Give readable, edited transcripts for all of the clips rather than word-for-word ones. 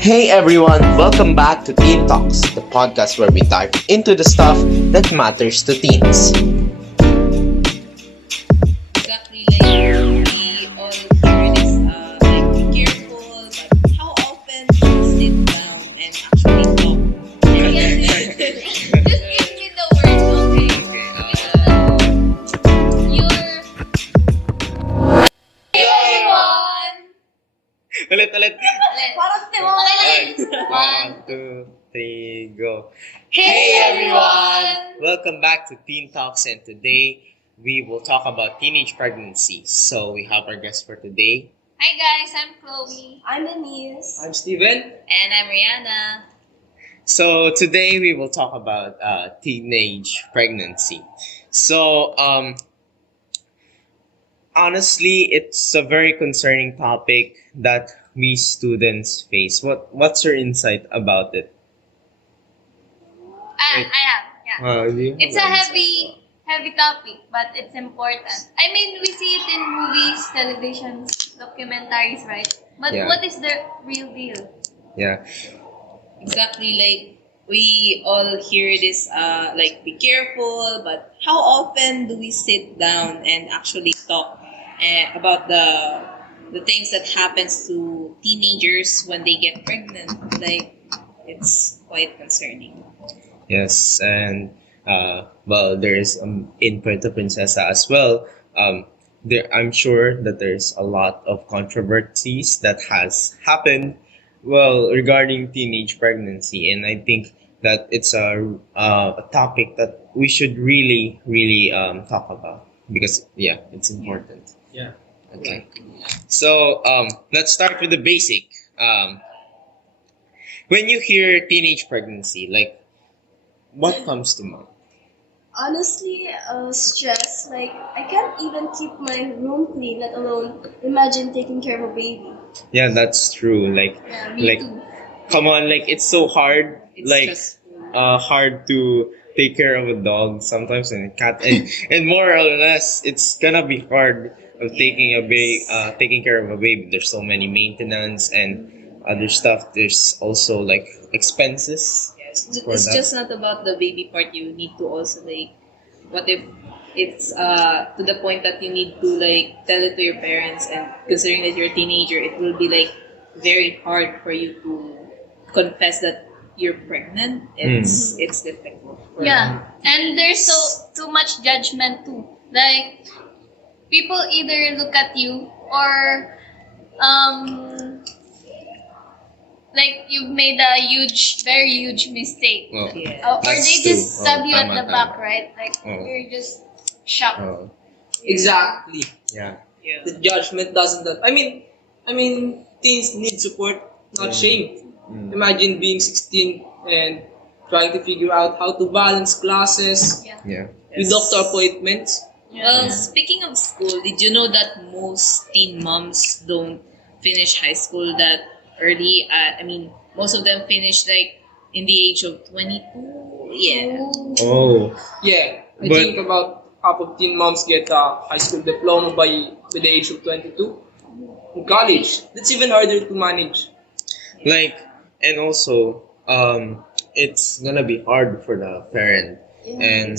Hey everyone, welcome back to Teen Talks, the podcast where we dive into the stuff that matters to teens. Exactly, like we all hear this, like be careful, but how often do you sit down and actually talk? Just give me the words, okay? Your Hey everyone! Ulit. Parang Okay. 1, 2, 3, go. Hey everyone! Welcome back to Teen Talks, and today we will talk about teenage pregnancy. So we have our guest for today. Hi guys, I'm Chloe. I'm Denise. I'm Steven. And I'm Rihanna. So today we will talk about teenage pregnancy. So honestly, it's a very concerning topic that we students face. What's your insight about it? I have, yeah. Do you It's a have insight? heavy topic, but it's important. I mean, we see it in movies, television, documentaries, right? But Yeah. what is the real deal? Yeah. Exactly, like we all hear this, like be careful, but how often do we sit down and actually talk about the things that happens to teenagers when they get pregnant? Like it's quite concerning. Yes, and well, there's in Puerto Princesa as well. I'm sure that there's a lot of controversies that has happened, well, regarding teenage pregnancy, and I think that it's a topic that we should really talk about because yeah, it's important. Yeah. Okay, so let's start with the basic. When you hear teenage pregnancy, like what comes to mind? Honestly, stress. Like, I can't even keep my room clean, let alone imagine taking care of a baby. Yeah, that's true. Yeah, me Like, too. come on, like it's so hard. It's Like, just hard to take care of a dog sometimes and a cat, and more or less, it's gonna be hard of taking care of a baby. There's so many maintenance and other stuff. There's also like expenses for it's that. just not about the baby part. You need to also like, what if it's to the point that you need to like tell it to your parents, and considering that you're a teenager, it will be like very hard for you to confess that you're pregnant. It's difficult. for Yeah, and there's so too much judgment too. Like people either look at you or um like you've made a very huge mistake. Well, Yeah. Or That's they just true. stab you at Tama, the back, tama. right? Like Oh. you're just shocked. Oh, Exactly. yeah. Yeah. The judgment doesn't that I mean teens need support, not shame. Imagine being 16 and trying to figure out how to balance classes Yeah. Yeah. with doctor appointments. Well, speaking of school, did you know that most teen moms don't finish high school that early? I mean, most of them finish like in the age of 22. Yeah. Oh, Yeah, I But- think about half of teen moms get a high school diploma by the age of 22. In college, that's even harder to manage. like, and also, it's gonna be hard for the parent. And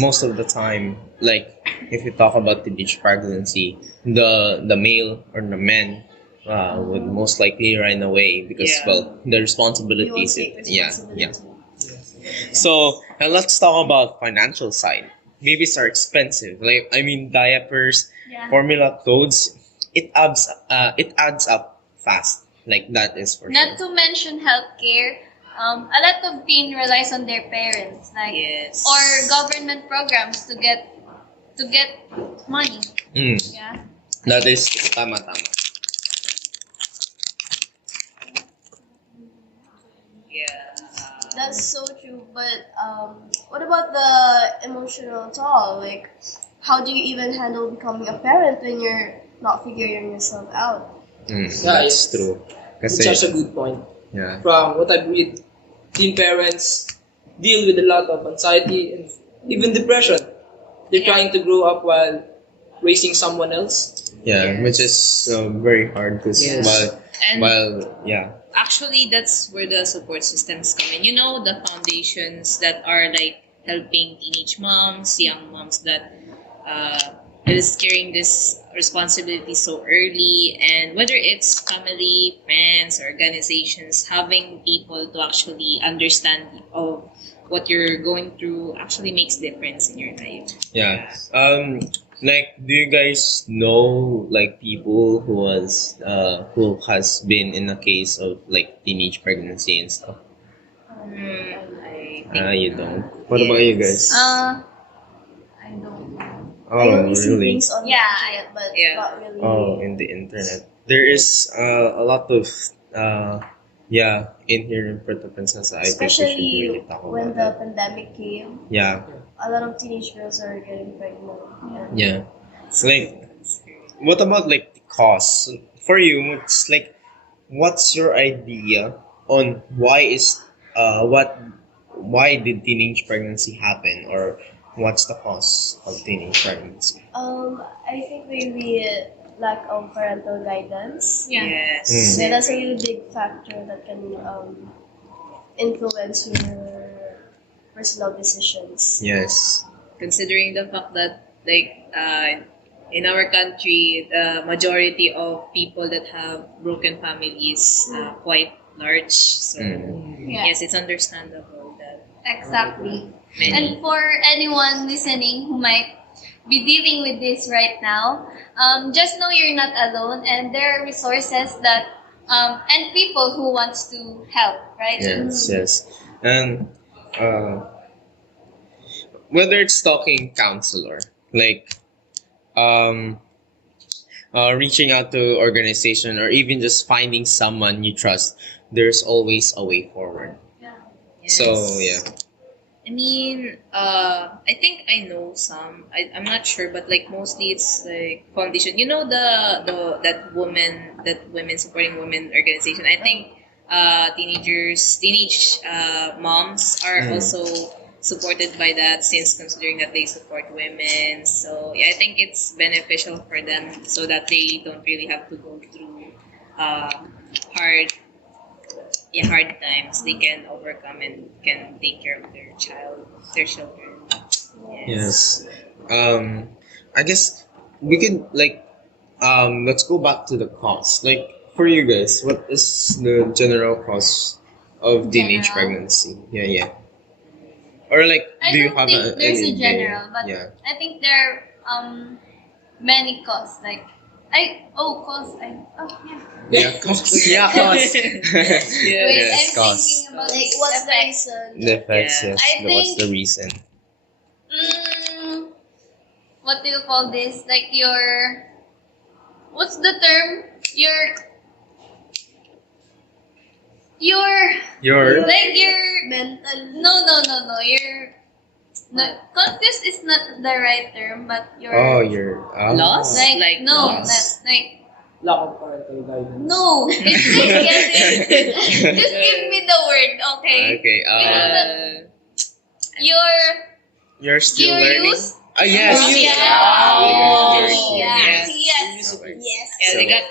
most of the time, like if you talk about teenage pregnancy, the male or the man would most likely run away because Yeah. well the You will responsibilities. take Yeah. responsibility. So and let's talk about financial side. Babies are expensive. Like I mean diapers, Yeah. formula clothes. It adds up fast. Like that is for Not sure. to mention healthcare. A lot of teen relies on their parents, like Yes. or government programs to get money. Mm, Yeah. that is tama. Yeah. That's so true. But what about the emotional toll? Like, how do you even handle becoming a parent when you're not figuring yourself out? Mm, Yeah, that's yes. true. It's Kasi, such a good point. yeah. From what I've read, teen parents deal with a lot of anxiety and even depression. They're trying to grow up while raising someone else. Yeah, which is very hard because Yes. well, And Well, yeah. actually, that's where the support systems come in. You know, the foundations that are like helping teenage moms, young moms uh, that is carrying this responsibility so early, and whether it's family, friends, or organizations, having people to actually understand of what you're going through actually makes difference in your life. Yeah. Like, do you guys know like people who has been in a case of like teenage pregnancy and stuff? I You think don't. What about you guys? I don't know. I Oh, only see really? things on the Yeah. internet, but Yeah. not really. Oh, in the internet. There is a lot of yeah, in here in Puerto Princesa. I think we should Especially really talk when about the that. pandemic came, Yeah, a lot of teenage girls are getting pregnant. And yeah. It's like, what about like the cost for you? It's like, what's your idea on why did teenage pregnancy happen, or what's the cause of teenage pregnancy? I think maybe lack of parental guidance. Yeah. yes. Mm. Yeah, that's a really big factor that can influence your personal decisions. Yes. Considering the fact that in our country the majority of people that have broken families quite large, so Mm. Yeah. yes, it's understandable that Exactly. many And for anyone listening who might be dealing with this right now, just know you're not alone, and there are resources that and people who wants to help, right? Yes, yes. And uh, whether it's talking counselor, like um, reaching out to organization, or even just finding someone you trust, there's always a way forward. Yeah. So yeah. I mean, I think I know some. I'm not sure, but like mostly it's like foundation. You know the that women supporting women organization. I think teenage moms are Mm. also supported by that, since considering that they support women. So yeah, I think it's beneficial for them so that they don't really have to go through uh, hard hard times. They can overcome and can take care of their children. Yes. Um, I guess we could like let's go back to the cost. Like for you guys, what is the general cost of teenage General. pregnancy? Yeah, yeah. Or like, I do you don't have think there's any a general, but Yeah. I think there are many costs. Like costs. Yeah. Yeah, cost. Yeah, cost. Wait, Yes, I'm cost. thinking about Like, the what's the effects. reason? The effects, Yeah. yes. I What's think- the reason? What do you call this? Like what's the term? Your Your like your Mental. no. No, confused is not the right term, but your your Loss? like no, loss? that's like Lack of parental guidance. no. Just get it. Just give me the word, okay? Okay. Your You're still learning. curious. Yes. Oh, yeah. You're Oh, yeah. curious. Yes. Yes. Yeah, they So- got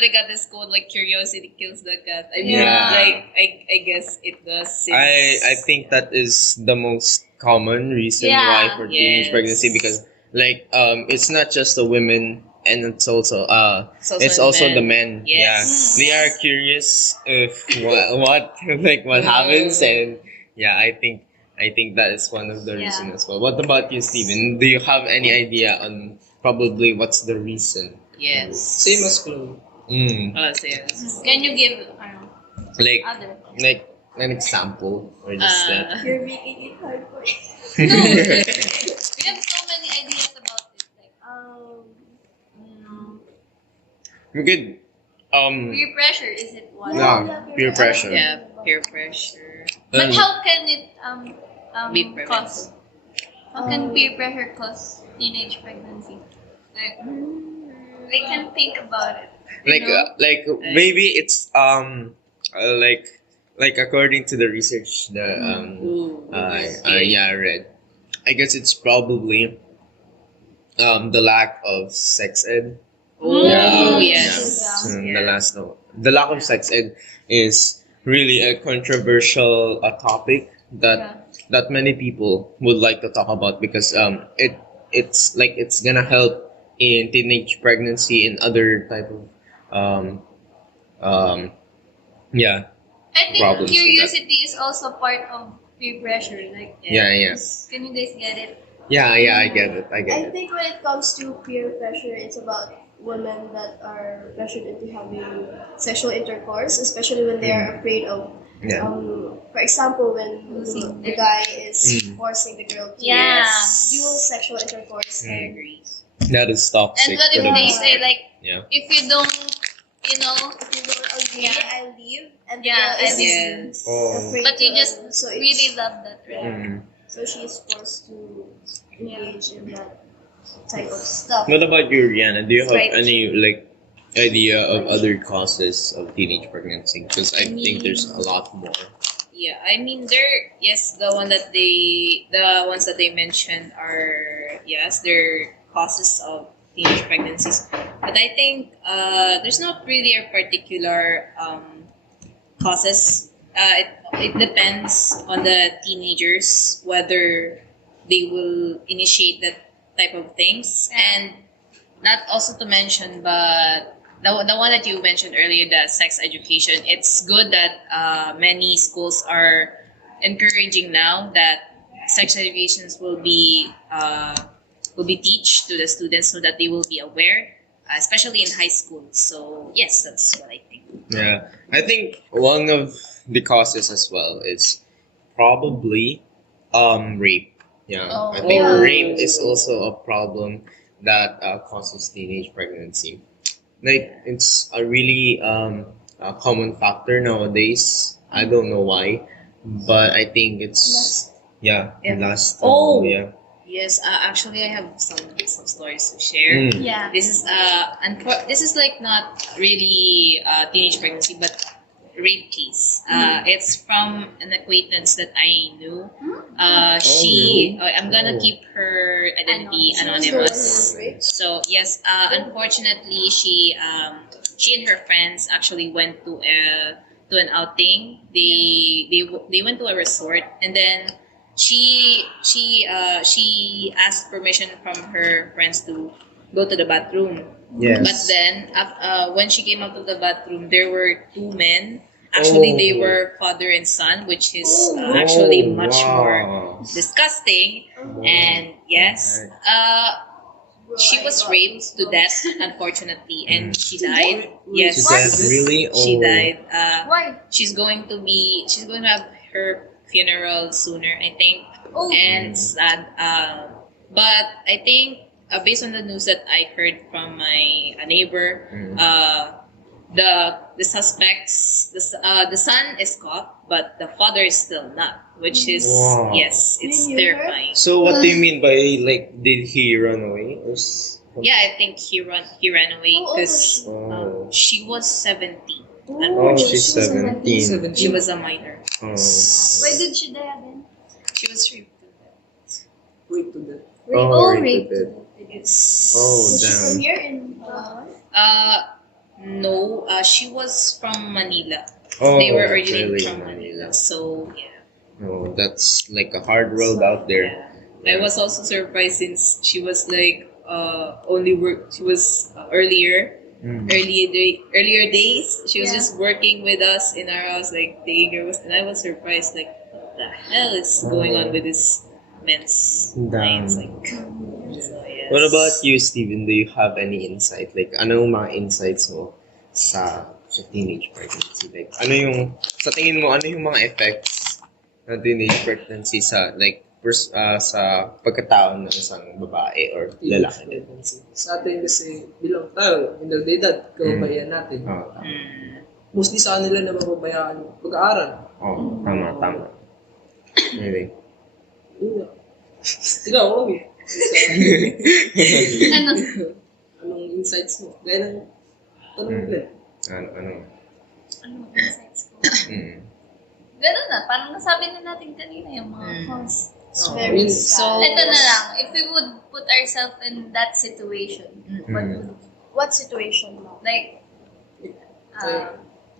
they got this quote like curiosity kills the cat. I mean, Yeah. like I guess it does. I think that is the most common reason Yeah. why for teenage Yes. pregnancy, because like it's not just the women, and it's also It's also the men. Yes. Yeah, they are curious if what like what happens, and yeah, I think that is one of the Yeah. reasons as well. What about you, Steven? Do you have any idea on probably what's the reason? Yes. Same as Chloe. So yes. Can you give Like other? like an example, or just that. You're making it hard for me. No. We have so many ideas about it. Like We could peer pressure is it one? Yeah, peer pressure. Yeah, peer pressure. But how can it Be preventable. cause? How can peer pressure cause teenage pregnancy? Like, I can think about it. like maybe it's like according to the research that Ooh. I read, I guess it's probably the lack of sex ed. Oh Yeah. yes. Yeah. The the lack of sex ed is really a controversial topic that Yeah. that many people would like to talk about because it's like it's gonna help in teenage pregnancy and other type of um, um, yeah I think problems with that. curiosity is also part of peer pressure. Like, Yeah, yeah, can you guys get it? yeah. I get it. I get I it. think when it comes to peer pressure, it's about women that are pressured into having sexual intercourse, especially when they are afraid of, Yeah. for example, when Losing the their- guy is Mm. forcing the girl to Yeah. do sexual intercourse. Mm. I agree. That is toxic. And what if for the they most say part. like, Yeah. if you don't, you know, If you don't agree, Yeah. I leave, and the Yeah, girl is I Yes. afraid but you to, just so it's- really love that, right? Mm. so she is forced to engage in that type of stuff. What about you, Rihanna? Do you have Right. any like idea of other causes of teenage pregnancy? Because I think there's a lot more. Yeah, I mean, yes, the ones that they mentioned are, yes, they're causes of teenage pregnancies. But I think there's not really a particular causes. It depends on the teenagers whether they will initiate that type of things. Yeah. And not also to mention, but the one that you mentioned earlier, the sex education, it's good that many schools are encouraging now that sex educations will be teach to the students so that they will be aware, especially in high school. So yes, that's what I think. Yeah, I think one of the causes as well is probably rape. Yeah, Oh, I think yeah. rape is also a problem that causes teenage pregnancy. Like it's a really a common factor nowadays. I don't know why, but I think it's Lust. yeah, Yeah. last Oh. yeah. Yes, actually, I have some stories to share. Mm. Yeah. This is like not really teenage pregnancy, but rape case. It's from an acquaintance that I knew. really? I'm gonna Oh. keep her identity She was the one who anonymous. was raped. So yes, unfortunately, she and her friends actually went to an outing. They went to a resort, and then she asked permission from her friends to go to the bathroom. Yes. But then, when she came out of the bathroom, there were two men. Actually, they Oh. were father and son, which is Oh, actually much more wow. disgusting. And yes, Bro, she I was got raped to goosebumps. death, unfortunately, and Mm. she died. Yes, She said, really? she Oh. died. Why? She's going to have her funeral sooner, I think. Oh. And Mm. sad. But I think based on the news that I heard from my neighbor, Mm. the suspects the son is caught, but the father is still not, which is Wow. yes, it's You knew her? terrifying. So what do you mean by like did he run away or Yeah, I think he ran away How old was because she? Oh. she was 17. Oh, she she's was 17. 17. She was a minor. Oh. Why did she die again? She was raped. Wait to that. Oh, rape. rape. Yes. Oh, Was she from damn. here in Palawan? No, she was from Manila. Oh, They were originated really? from Manila. So yeah. Oh, that's like a hard world out there. Yeah. I was also surprised since she was like only work. She was Mm. earlier days. She was Yeah. just working with us in our house, like taking care of us, and I was surprised, like what the hell is going on with this men's minds, like. So, yes. What about you, Steven? Do you have any insight? Like, anong mga insights mo sa teenage pregnancy? Like, sa tingin mo, ano yung mga effects ng teenage pregnancy sa, like, sa pagkatao ng isang babae or lalaki din? Sa atin kasi, bilang tayo, minor de edad, kababayan natin. Oh, Mm. Mostly sa kanila na mababayaan yung pag-aaral. oh, tama. Really? Yun nga. Ikaw, Omi. Ano? Anong insights mo? Gaya ng tanong mo, Glenn. ano? Ano insights ko? Mm. Ganun na, parang nasabi na natin kanina yung mga cause. It's Oh, very really? sad. Ito na lang, if we would put ourselves in that situation, what Mm. would, What situation now? like,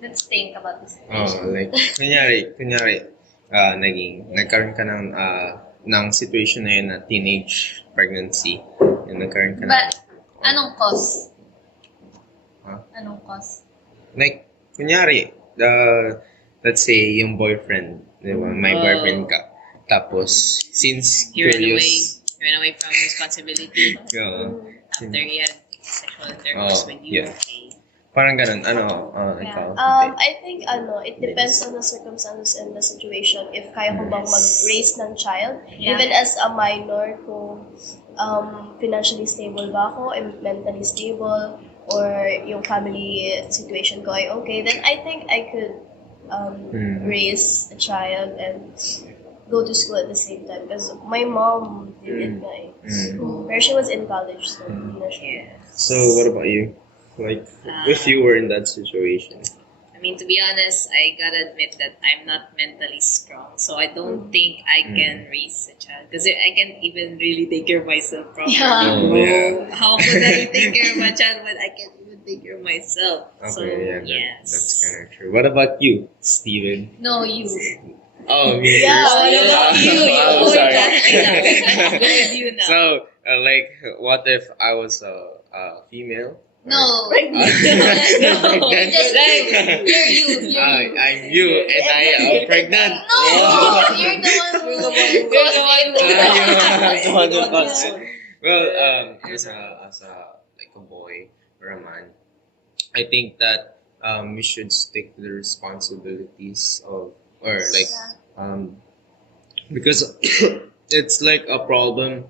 let's think about this Oh, situation. like, kunyari, nagkaroon ka ng situation na yun na teenage pregnancy. Yung nagkaroon ka But, anong cause? Huh? Anong cause? like, kunyari, let's say, yung boyfriend, di ba? May Oh. boyfriend ka. Tapos, since He ran away. curious, Ran away from responsibility yeah, after he had sexual intercourse Oh, with you. yeah. Okay. parang ganun, Yeah. ikaw? I think it depends on the circumstances and the situation. If kaya ko bang mag-raise ng child, Yeah. even as a minor, kung financially stable ba ako, mentally stable, or yung family situation ko ay okay, then I think I could raise a child and go to school at the same time. Because my mom did it nga eh. Pero she was in college, so hindi na siya. Yeah. So, what about you? Like, if you were in that situation? I mean, to be honest, I gotta admit that I'm not mentally strong, so I don't think I can raise a child because I can't even really take care of myself properly. Yeah. Oh, yeah. How could I take care of my child when I can't even take care of myself? Okay, So yeah, yes, that's kind of true. What about you, Steven? No, you. Oh, me. Yeah, first. what about you? I'm Oh, sorry. Let's go with you now. So, like, what if I was a female? No. No. You're just, you're you. I'm you and I am pregnant. No, you're the one who You're the one who- You're the one who caused it. Well, Yeah. as a like a boy or a man, I think that we should stick to the responsibilities of or like because it's like a problem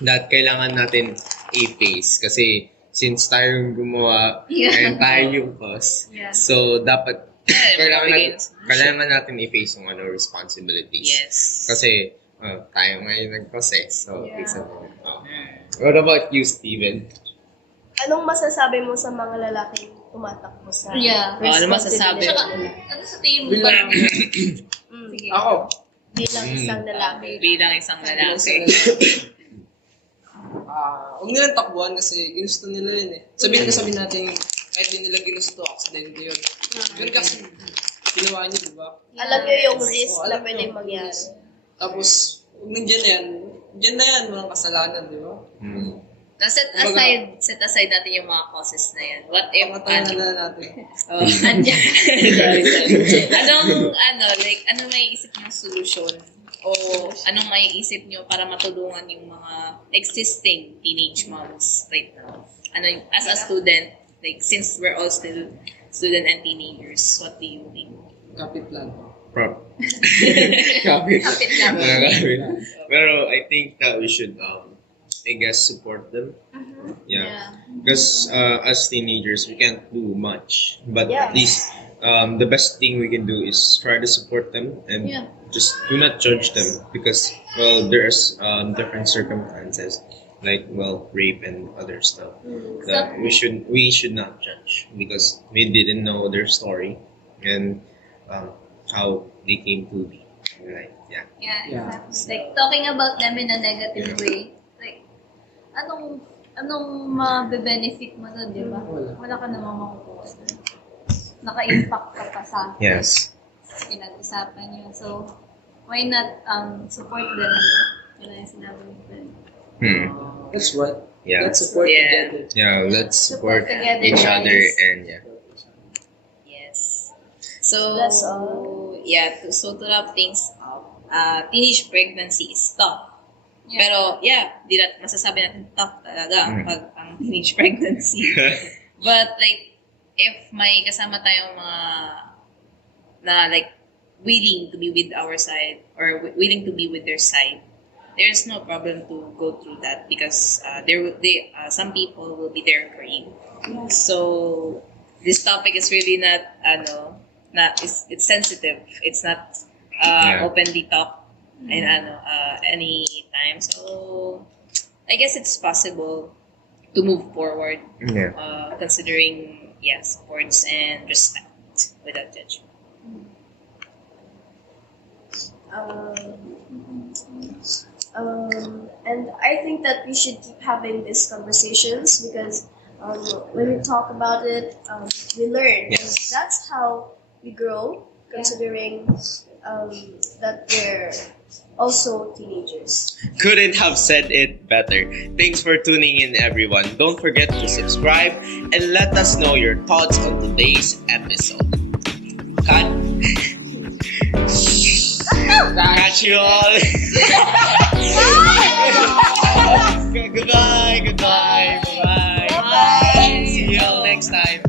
that kailangan natin i-face kasi since tayo yung gumawa Yeah. and tayo yung cause, Yeah. so dapat Mabigay kailangan natin i-face yung responsibilities. Yes. Kasi tayo ngayon nag-cause eh. So, Yeah. face mo. What about you, Steven? Anong masasabi mo sa mga lalaking tumatakbo sa Yeah. Ano masasabi? Tsaka, ano sa tingin mo? Bilang, Sige. ako, Bilang isang lalaki. Bilang isang lalaki. huwag nilang takbuhan kasi ginusto nila yun eh. Sabihin natin, kahit di nila ginusto, aksidente yun. Yun kasi, ginawa niyo, di ba? Alam niyo yung risk Oo, na alam pwedeng niyo, mangyari. yes. Tapos, huwag nandiyan yan. Diyan na yan, walang kasalanan, di ba? Now, set aside natin yung mga causes na yan. What if, Pangatayan na natin. Oh. Anong may isip ng solution? O anong may isip nyo para matulungan yung mga existing teenage moms right now? As a student, like since we're all still student and teenagers, what do you think? Kapit lang. Kapit. Kapit lang. Pero I think that we should, I guess, support them. Yeah. Because as teenagers, we can't do much. But Yeah. at least the best thing we can do is try to support them and Yeah. just do not judge them because, well, there's different circumstances like, well, rape and other stuff that we should not judge because we didn't know their story and how they came to be. Right? Yeah. Yeah, Yeah. exactly. Like, talking about them in a negative way, like, anong mabe-benefit mo doon, di ba? Wala ka namang makukuha doon. Naka-impact ka pa sa Yes. pinag-usapan niyo. So, why not support them? Ano? Wala yung sinabi mo doon. That's what. Yeah. Let's support Yeah. together. Yeah, let's support together, each guys. other and yeah. Yes. So, That's all. Yeah, to wrap things up, teenage pregnancy is tough. Yeah. Pero, yeah, di natin masasabi natin tough talaga pag ang teenage pregnancy. But, like, if may kasama tayong mga na, like, willing to be with our side or willing to be with their side, there's no problem to go through that because some people will be there for you. So, this topic is really it's sensitive. It's not openly talked in any time. So I guess it's possible to move forward Yeah. considering supports and respect without judgment. And I think that we should keep having these conversations because when we talk about it, we learn. Yes. And that's how we grow, considering that we're also teenagers. Couldn't have said it better. Thanks for tuning in, everyone. Don't forget to subscribe and let us know your thoughts on today's episode. Cut. Catch you all. Goodbye. Goodbye. Bye. Bye. See you all next time.